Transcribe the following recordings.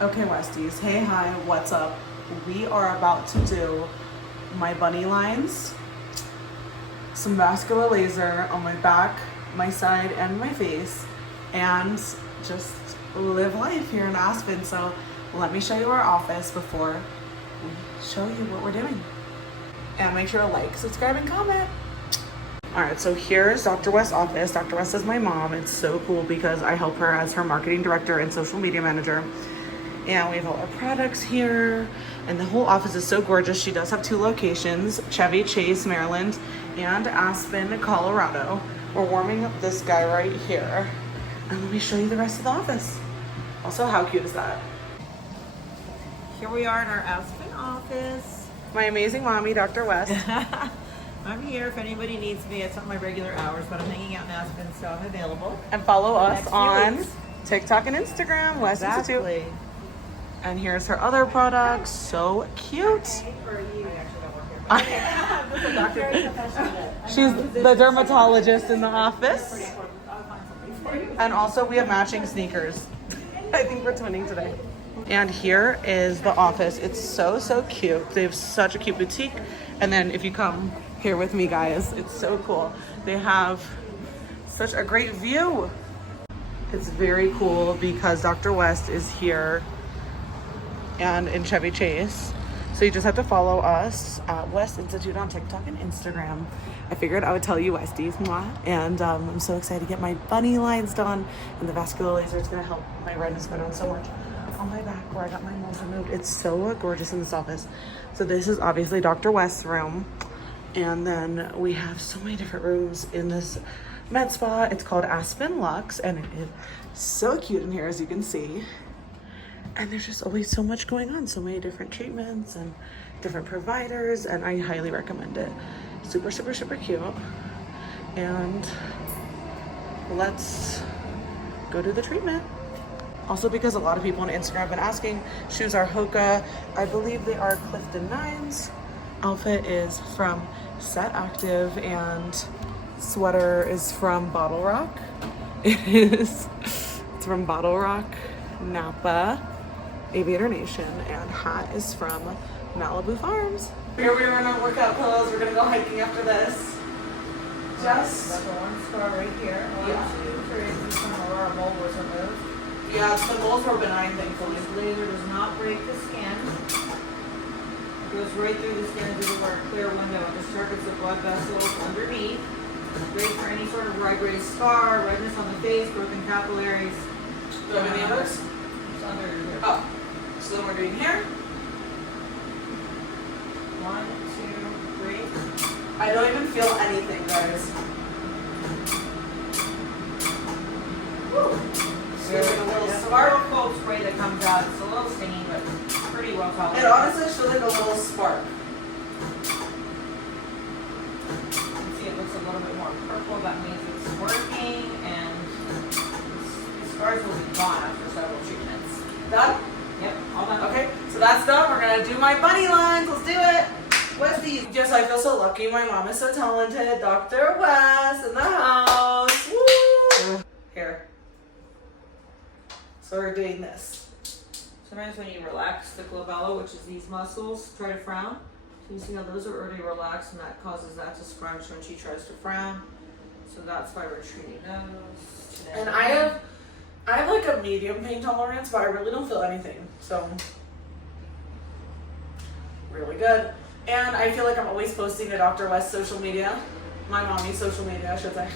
Okay, Westies. Hey, hi, what's up? We are about to do my bunny lines, some vascular laser on my back, my side, and my face, and just live life here in Aspen. So let me show you our office before we show you what we're doing. And make sure to like, subscribe, and comment. All right, so here's Dr. West's office. Dr. West is my mom. It's so cool because I help her as her marketing director and social media manager. And we have all our products here, and the whole office is so gorgeous. She does have 2 locations, Chevy Chase, Maryland, and Aspen, Colorado. We're warming up this guy right here. And let me show you the rest of the office. Also, how cute is that? Here we are in our Aspen office. My amazing mommy, Dr. West. I'm here if anybody needs me. It's not my regular hours, but I'm hanging out in Aspen, so I'm available. And follow us next few on weeks. TikTok and Instagram, West Institute. Exactly. And here's her other products. So cute. She's the dermatologist in the office. And also we have matching sneakers. I think we're twinning today. And here is the office. It's so cute. They have such a cute boutique. And then if you come here with me, guys, it's so cool. They have such a great view. It's very cool because Dr. West is here and in Chevy Chase. So you just have to follow us at West Institute on TikTok and Instagram. I figured I would tell you Westies, mwah. And I'm so excited to get my bunny lines done, and the vascular laser is gonna help my redness go down so much on my back where I got my moles removed. It's so gorgeous in this office. So this is obviously Dr. West's room. And then we have so many different rooms in this med spa. It's called Aspen Luxe, and it is so cute in here, as you can see. And there's just always so much going on, so many different treatments and different providers, and I highly recommend it. Super cute. And let's go do the treatment. Also, because a lot of people on Instagram have been asking, shoes are Hoka. I believe they are Clifton 9s. Outfit is from Set Active, and sweater is from Bottle Rock. It's from Bottle Rock, Napa, Aviator Nation, and hat is from Malibu Farms. Here we are in our workout clothes. We're gonna go hiking after this. Just That's one scar right here. Yeah. 1, 2, 3. Some of our mold was removed. yeah, the moles were benign, thankfully. This laser does not break the skin. It goes right through the skin through our clear window and just targets the blood vessels underneath. Great for any sort of raised scar, redness on the face, broken capillaries. Do you have any others? It's under here. Oh, so then we're doing here. 1, 2, 3. I don't even feel anything, guys. Woo. So there's like a little spark. Cold spray that comes out. It's a little stingy, but pretty well It tolerated. honestly feels like a little spark. You can see it looks a little bit more purple. That means it's working, and the scars will be gone after several treatments. Done? Yep, all done. Okay, so that's done. We're gonna do my bunny lines. Let's do it. Westies. Yes, I feel so lucky. My mom is so talented. Dr. West in the house. Woo! Here. So we're doing this. Sometimes when you relax the glabella, which is these muscles, try to frown. So you see how those are already relaxed, and that causes that to scrunch when she tries to frown. So that's why we're treating those today. And I have like a medium pain tolerance, but I really don't feel anything. So really good. And I feel like I'm always posting to Dr. West's social media. My mommy's social media, I should say.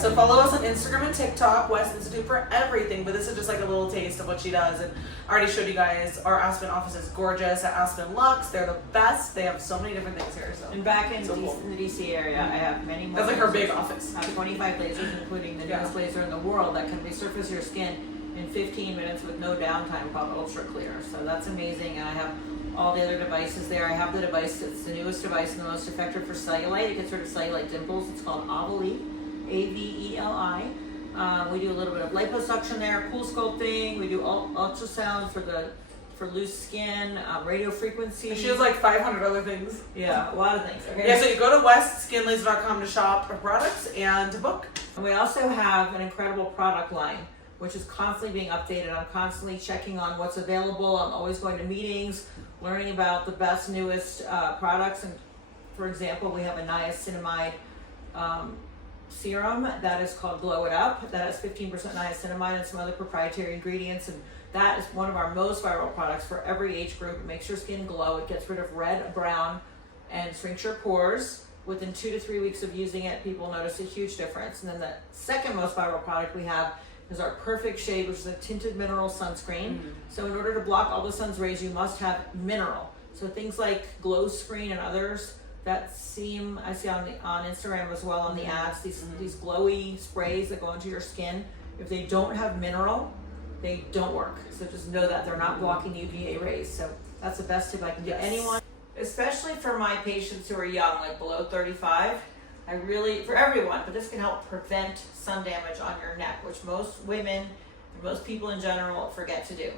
So follow us on Instagram and TikTok, West Institute for everything. But this is just like a little taste of what she does. And I already showed you guys our Aspen office is gorgeous at Aspen Luxe. They're the best. They have so many different things here. So And back in, So cool. in the DC area, I have many more. That's like her lasers. big office. I have 25 lasers, including the Yeah. newest laser in the world that can resurface your skin in 15 minutes with no downtime, called Ultra Clear. So that's amazing, and I have all the other devices there. I have the device that's the newest device and the most effective for cellulite. It gets rid of cellulite dimples. It's called Aveli, A-V-E-L-I. We do a little bit of liposuction there, cool sculpting. We do ultrasound for loose skin, radio frequency. She has like 500 other things. Yeah, a lot of things. Okay. Yeah, so you go to westskinlaser.com to shop for products and to book. And we also have an incredible product line which is constantly being updated. I'm constantly checking on what's available. I'm always going to meetings, learning about the best, newest products. And for example, we have a niacinamide serum that is called Glow It Up. That has 15% niacinamide and some other proprietary ingredients. And that is one of our most viral products for every age group. It makes your skin glow. It gets rid of red, brown, and shrinks your pores. Within 2 to 3 weeks of using it, people notice a huge difference. And then the second most viral product we have is our Perfect Shade, which is a tinted mineral sunscreen. So in order to block all the sun's rays, you must have mineral. So things like Glow Screen and others that I see on Instagram as well on the ads, these glowy sprays that go into your skin, if they don't have mineral, they don't work. So just know that they're not blocking UVA rays. So that's the best tip I can give anyone, especially for my patients who are young, like below 35. I really, for everyone, but this can help prevent sun damage on your neck, which most women and most people in general forget to do.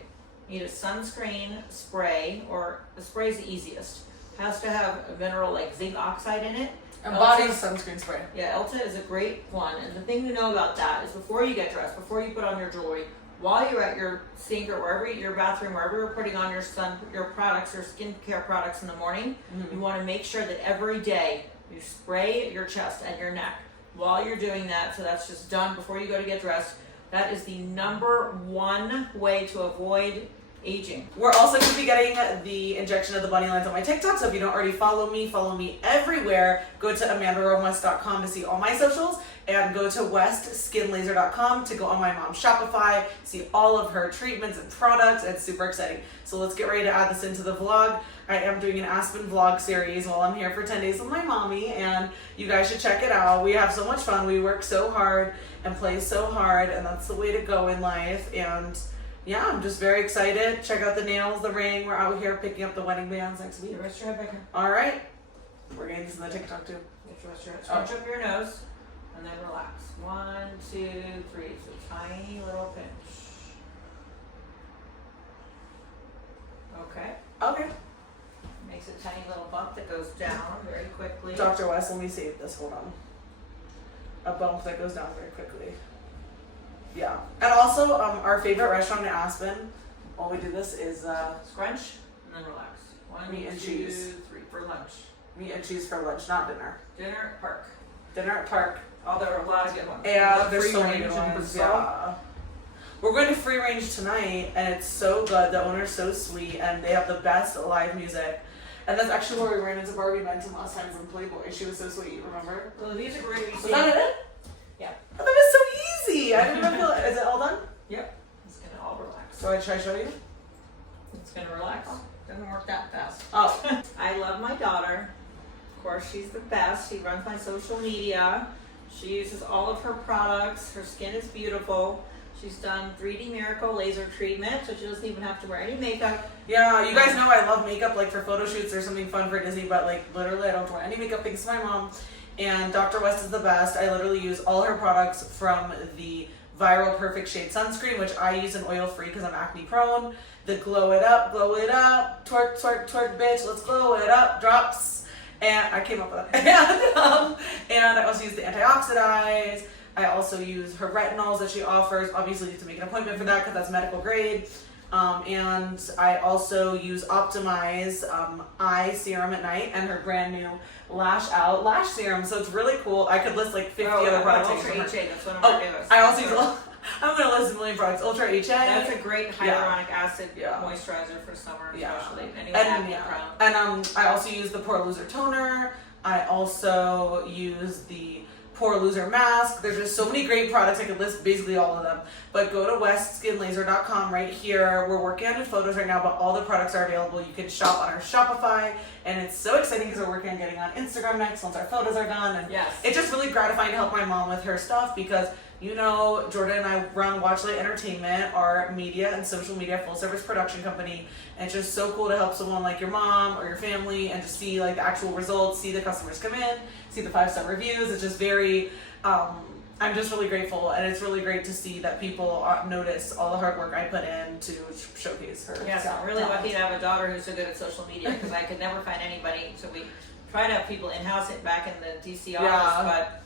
You need a sunscreen spray, or the spray is the easiest. Has to have a mineral like zinc oxide in it. And body sunscreen spray. Yeah, Elta is a great one. And the thing to know about that is before you get dressed, before you put on your jewelry, while you're at your sink or wherever, your bathroom, wherever you're putting on your products, your skincare products in the morning, you want to make sure that every day you spray your chest and your neck while you're doing that. So that's just done before you go to get dressed. That is the #1 way to avoid aging. We're also going to be getting the injection of the bunny lines on my TikTok, so if you don't already follow me everywhere. Go to amandaromewest.com to see all my socials, and go to westskinlaser.com to go on my mom's Shopify, see all of her treatments and products. It's super exciting. So let's get ready to add this into the vlog. I am doing an Aspen vlog series while I'm here for 10 days with my mommy, and you guys should check it out. We have so much fun. We work so hard and play so hard, and that's the way to go in life. And yeah, I'm just very excited. Check out the nails, the ring. We're out here picking up the wedding bands next week. Rest your head back here. All right. We're getting this in the TikTok too. Rest your head. Scrunch up your nose and then relax. 1, 2, 3. So tiny little pinch. Okay. Okay. Makes a tiny little bump that goes down very quickly. Dr. West, let me save this. Hold on. A bump that goes down very quickly. Yeah. And also, our favorite restaurant in Aspen, while we do this, is Scrunch and then relax. 1, meat and 2, cheese. 3 for lunch. Meat and cheese for lunch, not dinner. Dinner at Park. Dinner at Park. Oh, there are a lot of good ones. And there's so many Free good range in ones. Brazil. Yeah. We're going to Free Range tonight, and it's so good. The owner's so sweet, and they have the best live music. And that's actually where we ran into Barbie Benton last time from Playboy. She was so sweet, remember? Well, these are great. Was that it? Yeah. Oh, that was so easy. I didn't know. Is it all done? Yep. It's gonna all relax. So should I show you? It's gonna relax. Doesn't work that fast. Oh. I love my daughter. Of course, she's the best. She runs my social media. She uses all of her products. Her skin is beautiful. She's done 3D Miracle laser treatment, so she doesn't even have to wear any makeup. Yeah, you guys know I love makeup, like for photo shoots or something fun for Disney, but like literally I don't wear any makeup thanks to my mom. And Dr. West is the best. I literally use all her products from the Viral Perfect Shade Sunscreen, which I use an oil-free because I'm acne prone. The Glow It Up, twerk, twerk, twerk, bitch, let's glow it up, drops. And I came up with that. And I also use the antioxidants. I also use her retinols that she offers. Obviously, you have to make an appointment for that because that's medical grade. And I also use Optimize eye serum at night and her brand new Lash Out lash serum. So it's really cool. I could list like 50 other products. Ultra HA, that's one of our newest. I also use, I'm going to list a million products. Ultra HA. That's a great hyaluronic acid moisturizer for summer, especially. And I also use the Pore Loser Toner. I also use the Pore Loser Mask. There's just so many great products. I could list basically all of them. But go to westskinlaser.com right here. We're working on new photos right now, but all the products are available. You can shop on our Shopify, and it's so exciting because we're working on getting on Instagram next once our photos are done. And it's just really gratifying to help my mom with her stuff because, you know, Jordan and I run Watchlight Entertainment, our media and social media full service production company. And it's just so cool to help someone like your mom or your family and just see like the actual results, see the customers come in, see the 5-star reviews. It's just very, I'm just really grateful, and it's really great to see that people notice all the hard work I put in to showcase her. Yes, I'm really lucky to have a daughter who's so good at social media because I could never find anybody. So we try to have people in-house it back in the DC office, but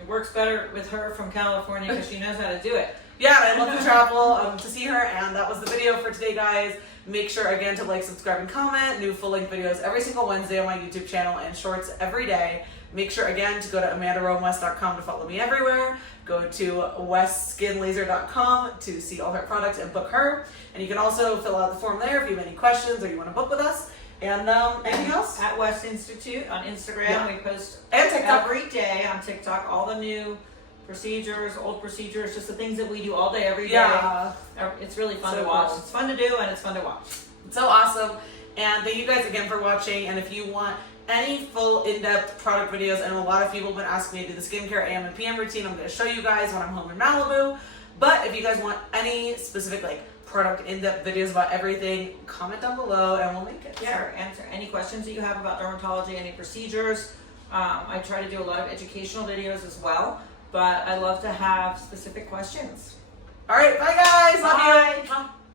it works better with her from California because she knows how to do it. Yeah, and I love to travel to see her. And that was the video for today, guys. Make sure again to like, subscribe, and comment. New full length videos every single Wednesday on my YouTube channel and shorts every day. Make sure again to go to amandaromewest.com to follow me everywhere. Go to westskinlaser.com to see all her products and book her. And you can also fill out the form there if you have any questions or you want to book with us. And anything else? At West Institute on Instagram, Yeah. we post And TikTok. every day on TikTok all the new procedures, old procedures, just the things that we do all day, every day. Yeah. It's really fun So to watch. cool. It's fun to do and it's fun to watch. So awesome. And thank you guys again for watching. And if you want any full in-depth product videos, and a lot of people have been asking me to do the skincare AM and PM routine, I'm going to show you guys when I'm home in Malibu. But if you guys want any specific like product in-depth videos about everything, comment down below and we'll make it. Yeah, or answer any questions that you have about dermatology, any procedures. I try to do a lot of educational videos as well, but I love to have specific questions. All right, bye guys. Love Bye. you.